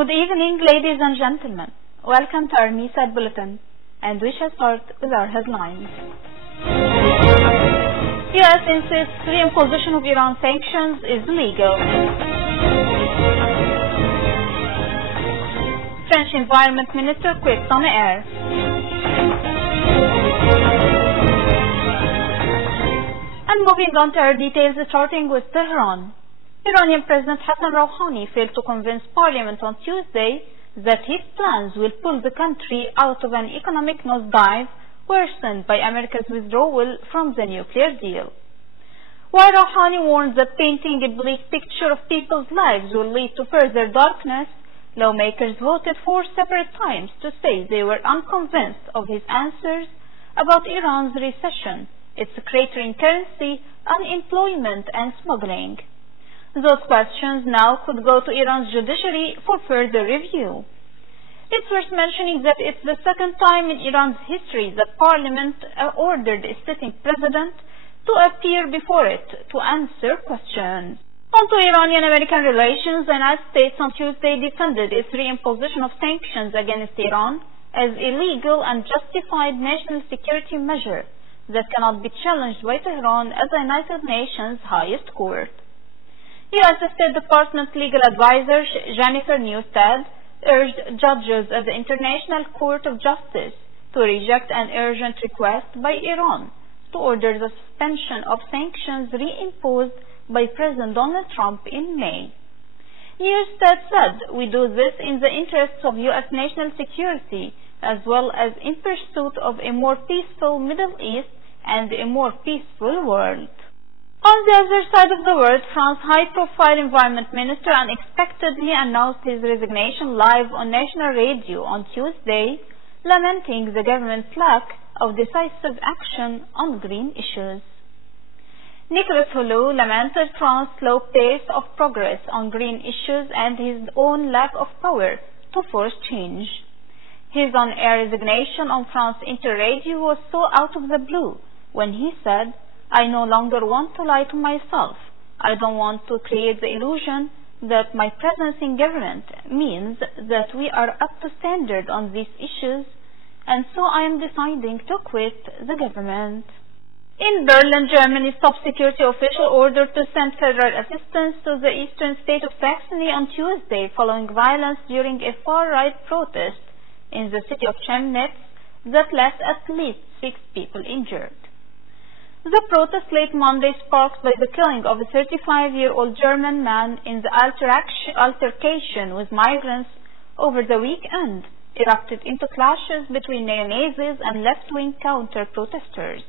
Good evening, ladies and gentlemen. Welcome to our MISAD Bulletin, and we shall start with our headlines. U.S. insists reimposition of Iran sanctions is legal. French Environment Minister quits on air. And moving on to our details, starting with Tehran. Iranian President Hassan Rouhani failed to convince Parliament on Tuesday that his plans will pull the country out of an economic nosedive worsened by America's withdrawal from the nuclear deal. While Rouhani warned that painting a bleak picture of people's lives will lead to further darkness, lawmakers voted 4 separate times to say they were unconvinced of his answers about Iran's recession, its cratering currency, unemployment, and smuggling. Those questions now could go to Iran's judiciary for further review. It's worth mentioning that it's the second time in Iran's history that Parliament ordered a sitting president to appear before it to answer questions. On to Iranian-American relations, the United States on Tuesday defended its reimposition of sanctions against Iran as a legal and justified national security measure that cannot be challenged by Tehran as the United Nations highest court. U.S. State Department legal advisor Jennifer Newstead urged judges at the International Court of Justice to reject an urgent request by Iran to order the suspension of sanctions reimposed by President Donald Trump in May. Newstead said, "We do this in the interests of U.S. national security as well as in pursuit of a more peaceful Middle East and a more peaceful world." On the other side of the world, France's high-profile environment minister unexpectedly announced his resignation live on national radio on Tuesday, lamenting the government's lack of decisive action on green issues. Nicolas Hulot lamented France's slow pace of progress on green issues and his own lack of power to force change. His on-air resignation on France Interradio was so out of the blue when he said, "I no longer want to lie to myself. I don't want to create the illusion that my presence in government means that we are up to standard on these issues, and so I am deciding to quit the government." In Berlin, Germany's top security official ordered to send federal assistance to the eastern state of Saxony on Tuesday following violence during a far-right protest in the city of Chemnitz that left at least 6 people injured. The protest late Monday, sparked by the killing of a 35-year-old German man in the altercation with migrants over the weekend, erupted into clashes between neo-Nazis and left-wing counter-protesters.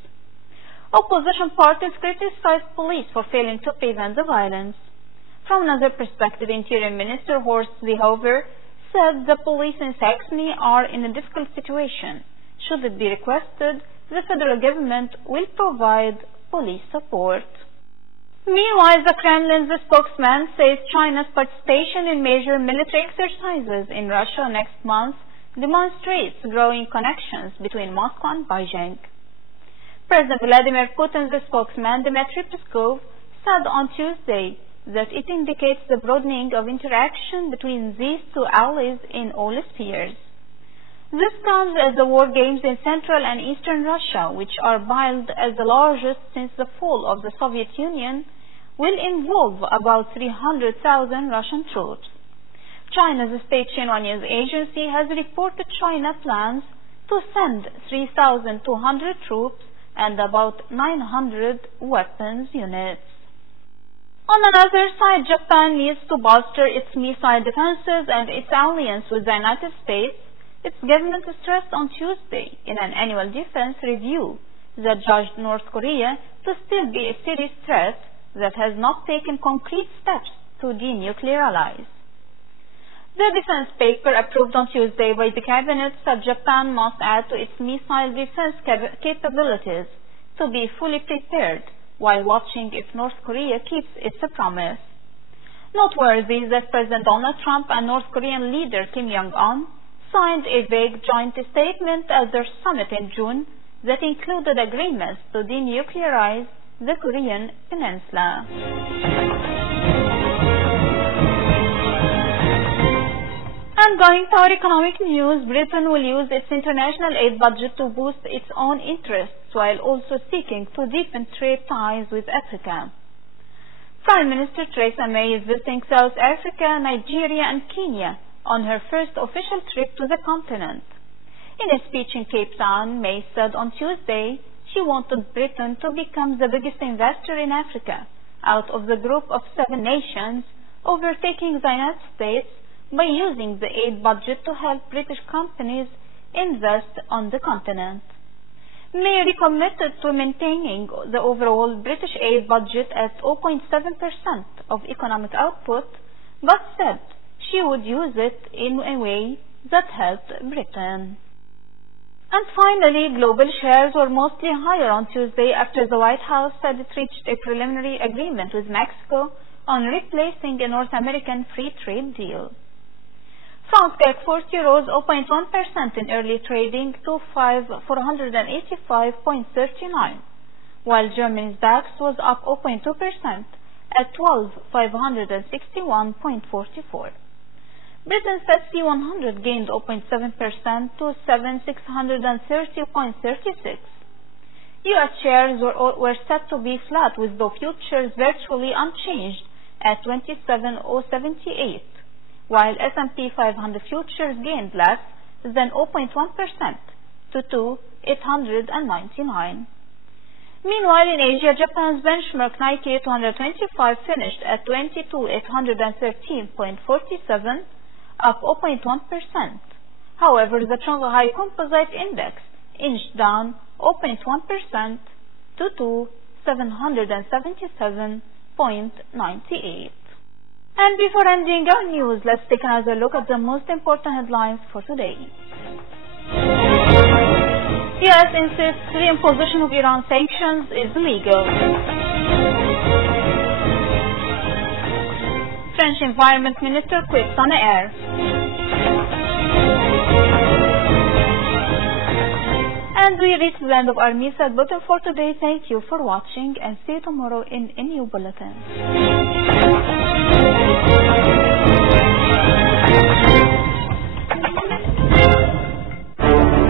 Opposition parties criticized police for failing to prevent the violence. From another perspective, Interior Minister Horst Seehofer said the police in Saxony are in a difficult situation. Should it be requested, the federal government will provide police support. Meanwhile, the Kremlin's spokesman says China's participation in major military exercises in Russia next month demonstrates growing connections between Moscow and Beijing. President Vladimir Putin's spokesman Dmitry Peskov said on Tuesday that it indicates the broadening of interaction between these two allies in all spheres. This comes as the war games in Central and Eastern Russia, which are billed as the largest since the fall of the Soviet Union, will involve about 300,000 Russian troops. China's state Xinhua news agency has reported China plans to send 3,200 troops and about 900 weapons units. On another side, Japan needs to bolster its missile defenses and its alliance with the United States. Its government stressed on Tuesday in an annual defense review that judged North Korea to still be a serious threat that has not taken concrete steps to denuclearize. The defense paper approved on Tuesday by the cabinet said Japan must add to its missile defense capabilities to be fully prepared while watching if North Korea keeps its promise. Noteworthy is that President Donald Trump and North Korean leader Kim Jong-un signed a vague joint statement at their summit in June that included agreements to denuclearize the Korean peninsula. And going to our economic news, Britain will use its international aid budget to boost its own interests while also seeking to deepen trade ties with Africa. Prime Minister Theresa May is visiting South Africa, Nigeria and Kenya on her first official trip to the continent. In a speech in Cape Town, May said on Tuesday she wanted Britain to become the biggest investor in Africa out of the group of 7 nations, overtaking the United States by using the aid budget to help British companies invest on the continent. May recommitted to maintaining the overall British aid budget at 0.7% of economic output, but said she would use it in a way that helped Britain. And finally, global shares were mostly higher on Tuesday after the White House said it reached a preliminary agreement with Mexico on replacing a North American free trade deal. Franc CAC 40 rose 0.1% in early trading to 485.39, while Germany's DAX was up 0.2% at 12,561.44. Britain's FTSE 100 gained 0.7% to 7,630.36. US shares were set to be flat, with the futures virtually unchanged at 27,078. While S&P 500 futures gained less than 0.1% to 2,899. Meanwhile, in Asia, Japan's benchmark Nikkei 225 finished at 22,813.47, up 0.1%. However, the Shanghai Composite Index inched down 0.1% to 2,777.98. And before ending our news, let's take another look at the most important headlines for today. US insists the imposition of Iran sanctions is illegal. French Environment Minister quits on air. And we reach the end of our Misa bulletin for today. Thank you for watching and see you tomorrow in a new bulletin.